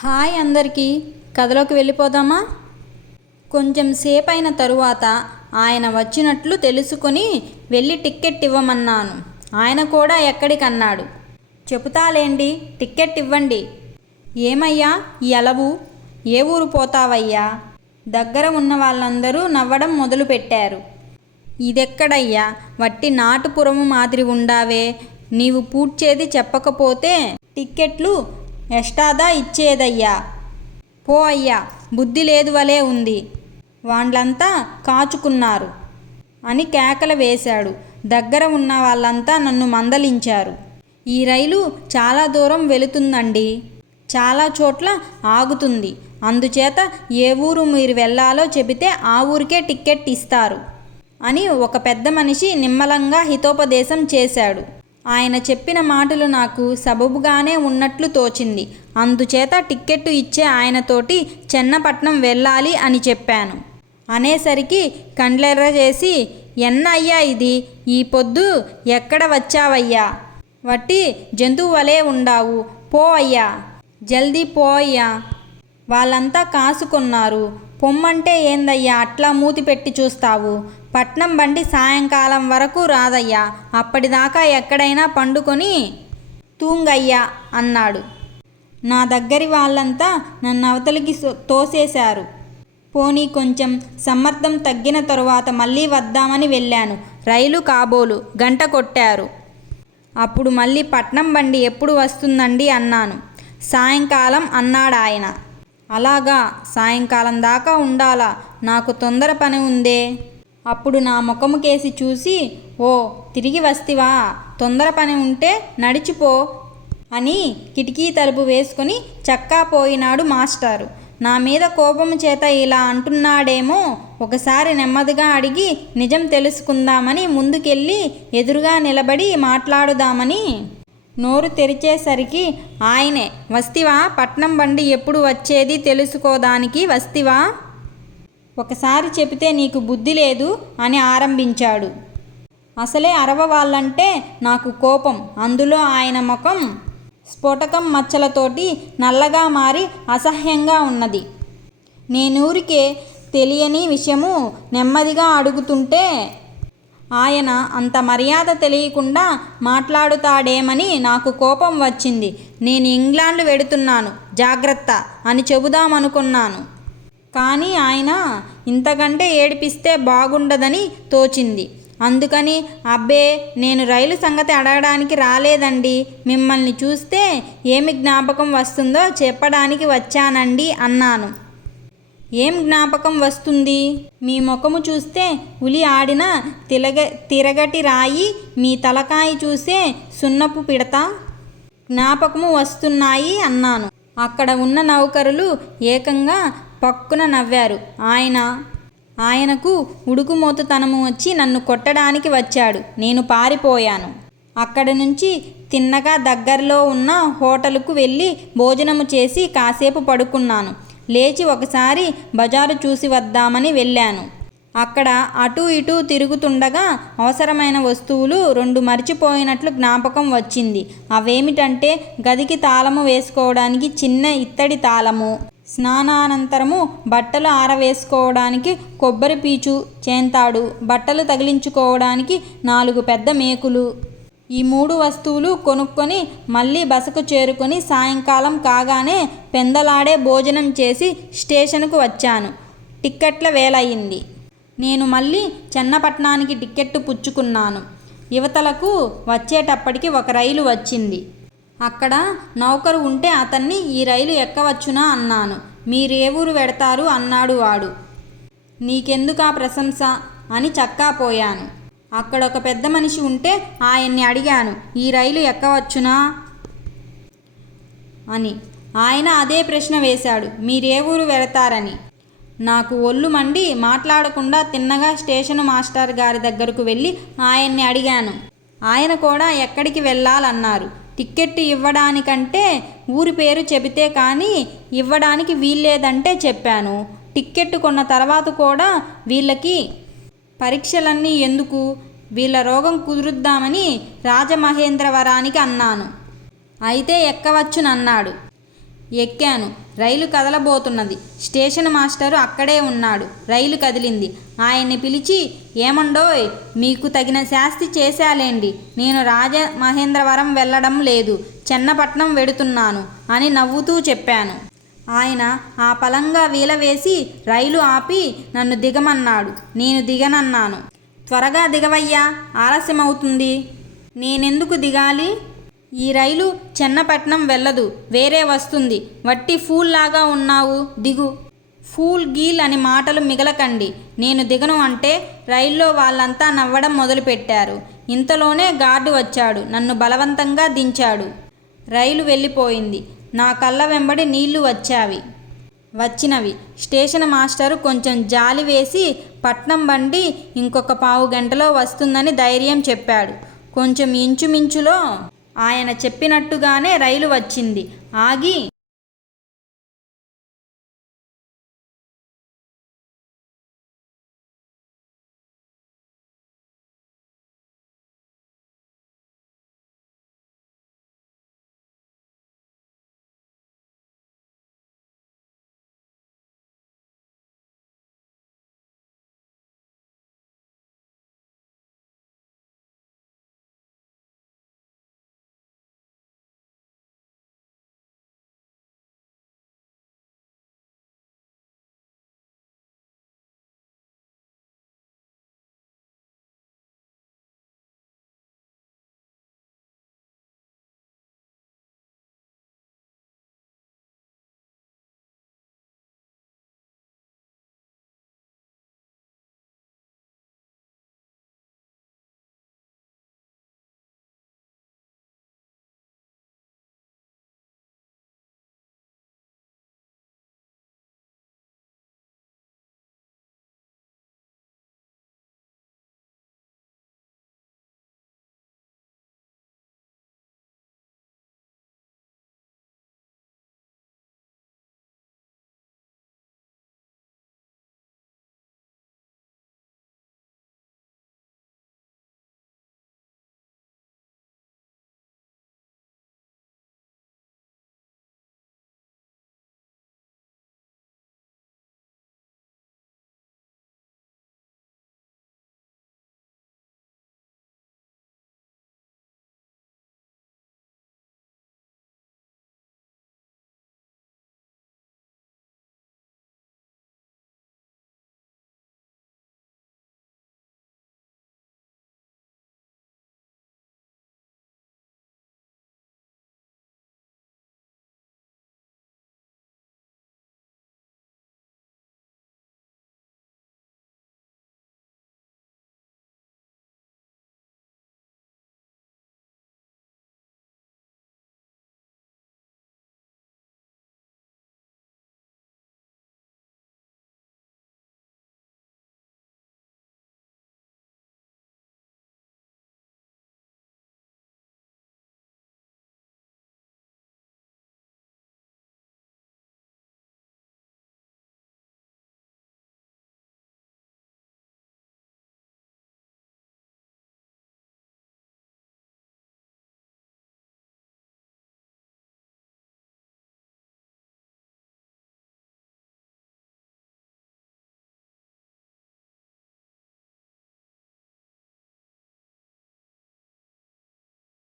Hi అందరికీ కథలోకి వెళ్ళిపోదామా? కొంచెం సేపు అయిన తరువాత ఆయన వచ్చినట్లు తెలుసుకొని వెళ్ళి టిక్కెట్ ఇవ్వమన్నాను. ఆయన కూడా ఎక్కడికన్నాడు. చెబుతాలేండి టిక్కెట్ ఇవ్వండి. ఏమయ్యా ఈ అలవు? ఏ ఊరు పోతావయ్యా? దగ్గర ఉన్న వాళ్ళందరూ నవ్వడం మొదలుపెట్టారు. ఇదెక్కడయ్యా? వట్టి నాటుపురము మాదిరి ఉండావే. నీవు పూడ్చేది చెప్పకపోతే టిక్కెట్లు ఎష్టాదా ఇచ్చేదయ్యా? పో అయ్యా బుద్ధి లేదు వలే ఉంది. వాళ్ళంతా కాచుకున్నారు. అని కేకలు వేశాడు. దగ్గర ఉన్న వాళ్ళంతా నన్ను మందలించారు. ఈ రైలు చాలా దూరం వెళుతుందండి. చాలా చోట్ల ఆగుతుంది. అందుచేత ఏ ఊరు మీరు వెళ్ళాలో చెబితే ఆ ఊరికే టిక్కెట్ ఇస్తారు. అని ఒక పెద్ద మనిషి నిమ్మలంగా హితోపదేశం చేశాడు. ఆయన చెప్పిన మాటలు నాకు సబబుగానే ఉన్నట్లు తోచింది. అందుచేత టిక్కెట్టు ఇచ్చే ఆయనతోటి చెన్నపట్నం వెళ్ళాలి అని చెప్పాను. అనేసరికి కండ్లెర్ర చేసి ఎన్నయ్యా ఇది? ఈ పొద్దు ఎక్కడ వచ్చావయ్యా? వట్టి జంతువు వలే ఉండావు. పో అయ్యా. జల్దీ పో అయ్యా. వాళ్ళంతా కాసుకున్నారు. పొమ్మంటే ఏందయ్యా అట్లా మూతి పెట్టి చూస్తావు? పట్నం బండి సాయంకాలం వరకు రాదయ్యా అప్పటిదాకా ఎక్కడైనా పండుకొని తూంగయ్యా అన్నాడు. నా దగ్గరి వాళ్ళంతా నన్ను అవతలికి తోసేశారు. పోనీ కొంచెం సమ్మర్దం తగ్గిన తరువాత మళ్ళీ వద్దామని వెళ్ళాను. రైలు కాబోలు గంట కొట్టారు. అప్పుడు మళ్ళీ పట్నం బండి ఎప్పుడు వస్తుందండి అన్నాను. సాయంకాలం అన్నాడు ఆయన. అలాగా సాయంకాలం దాకా ఉండాలా? నాకు తొందర పని ఉందే? అప్పుడు నా ముఖము కేసి చూసి ఓ తిరిగి వస్తివా? తొందర పని ఉంటే నడిచిపో అని కిటికీ తలుపు వేసుకొని చక్కా పోయినాడు మాస్టారు. నా మీద కోపము చేత ఇలా అంటున్నాడేమో? ఒకసారి నెమ్మదిగా అడిగి నిజం తెలుసుకుందామని ముందుకెళ్ళి ఎదురుగా నిలబడి మాట్లాడుదామని నోరు తెరిచేసరికి ఆయనే వస్తివా? పట్నం బండి ఎప్పుడు వచ్చేది తెలుసుకోదానికి వస్తివా? ఒకసారి చెబితే నీకు బుద్ధి లేదు అని ఆరంభించాడు. అసలే అరవ వాళ్ళంటే నాకు కోపం. అందులో ఆయన ముఖం స్ఫోటకం మచ్చలతోటి నల్లగా మారి అసహ్యంగా ఉన్నది. నేనూరికే తెలియని విషయము నెమ్మదిగా అడుగుతుంటే ఆయన అంత మర్యాద తెలియకుండా మాట్లాడుతాడేమని నాకు కోపం వచ్చింది. నేను ఇంగ్లాండ్ వెడుతున్నాను. జాగ్రత్త అని చెబుదామనుకున్నాను. కానీ ఆయన ఇంతకంటే ఏడిపిస్తే బాగుండదని తోచింది. అందుకని అబ్బే నేను రైలు సంగతి అడగడానికి రాలేదండి. మిమ్మల్ని చూస్తే ఏమి జ్ఞాపకం వస్తుందో చెప్పడానికి వచ్చానండి అన్నాను. ఏం జ్ఞాపకం వస్తుంది? మీ ముఖము చూస్తే ఉలి ఆడిన తిరగ తిరగటి రాయి మీ తలకాయ చూసే సున్నపు పిడత జ్ఞాపకము వస్తున్నాయి అన్నాను. అక్కడ ఉన్న నౌకరులు ఏకంగా పక్కున నవ్వారు. ఆయన ఆయనకు ఉడుకుమోతుతనము వచ్చి నన్ను కొట్టడానికి వచ్చాడు. నేను పారిపోయాను. అక్కడి నుంచి తిన్నగా దగ్గరలో ఉన్న హోటల్కు వెళ్ళి భోజనము చేసి కాసేపు పడుకున్నాను. లేచి ఒకసారి బజారు చూసి వద్దామని వెళ్ళాను. అక్కడ అటు ఇటు తిరుగుతుండగా అవసరమైన వస్తువులు రెండు మర్చిపోయినట్లు జ్ఞాపకం వచ్చింది. అవేమిటంటే గదికి తాళము వేసుకోవడానికి చిన్న ఇత్తడి తాళము. స్నానానంతరము బట్టలు ఆరవేసుకోవడానికి కొబ్బరి పీచు చేంతాడు. బట్టలు తగిలించుకోవడానికి నాలుగు పెద్ద మేకులు. ఈ మూడు వస్తువులు కొనుక్కొని మళ్ళీ బసకు చేరుకొని సాయంకాలం కాగానే పెందలాడే భోజనం చేసి స్టేషన్కు వచ్చాను. టిక్కెట్ల వేలయ్యింది నేను మళ్ళీ చెన్నపట్నానికి టిక్కెట్టు పుచ్చుకున్నాను. యువతలకు వచ్చేటప్పటికి ఒక రైలు వచ్చింది. అక్కడ నౌకరు ఉంటే అతన్ని ఈ రైలు ఎక్కవచ్చునా అన్నాను. మీరే ఊరు వెడతారు అన్నాడు వాడు. నీకెందుకా ప్రశంస? అని చక్కా పోయాను. అక్కడ ఒక పెద్ద మనిషి ఉంటే ఆయన్ని అడిగాను ఈ రైలు ఎక్కవచ్చునా? అని. ఆయన అదే ప్రశ్న వేశాడు మీరే ఊరు వెళతారని నాకు ఒళ్ళు మండి మాట్లాడకుండా తిన్నగా స్టేషన్ మాస్టర్ గారి దగ్గరకు వెళ్ళి ఆయన్ని అడిగాను. ఆయన కూడా ఎక్కడికి వెళ్ళాలన్నారు. టిక్కెట్ ఇవ్వడానికంటే ఊరి పేరు చెబితే కానీ ఇవ్వడానికి వీల్లేదంటే చెప్పాను. టిక్కెట్ కొన్న తర్వాత కూడా వీళ్ళకి పరీక్షలన్నీ ఎందుకు? వీళ్ళ రోగం కుదురుద్దామని రాజమహేంద్రవరానికి అన్నాను. అయితే ఎక్కవచ్చునన్నాడు. ఎక్కాను. రైలు కదలబోతున్నది. స్టేషన్ మాస్టరు అక్కడే ఉన్నాడు. రైలు కదిలింది. ఆయన్ని పిలిచి ఏమండోయ్ మీకు తగిన శాస్తి చేశాలేండి. నేను రాజమహేంద్రవరం వెళ్ళడం లేదు. చెన్నపట్నం వెడుతున్నాను అని నవ్వుతూ చెప్పాను. ఆయన ఆ పలంగా వీలవేసి రైలు ఆపి నన్ను దిగమన్నాడు. నేను దిగనన్నాను. త్వరగా దిగవయ్యా. ఆలస్యమవుతుంది. నేనెందుకు దిగాలి? ఈ రైలు చెన్నపట్నం వెళ్ళదు వేరే వస్తుంది. వట్టి ఫూల్ లాగా ఉన్నావు దిగు. ఫూల్ గీల్ అని మాటలు మిగలకండి. నేను దిగను అంటే రైల్లో వాళ్ళంతా నవ్వడం మొదలుపెట్టారు. ఇంతలోనే గార్డు వచ్చాడు నన్ను బలవంతంగా దించాడు. రైలు వెళ్ళిపోయింది. నా కళ్ళ వెంబడి నీళ్ళు వచ్చావి. వచ్చినవి. స్టేషన్ మాస్టరు కొంచెం జాలి వేసి పట్నం బండి ఇంకొక పావు గంటలో వస్తుందని ధైర్యం చెప్పాడు. కొంచెం ఇంచుమించులో ఆయన చెప్పినట్టుగానే రైలు వచ్చింది. ఆగి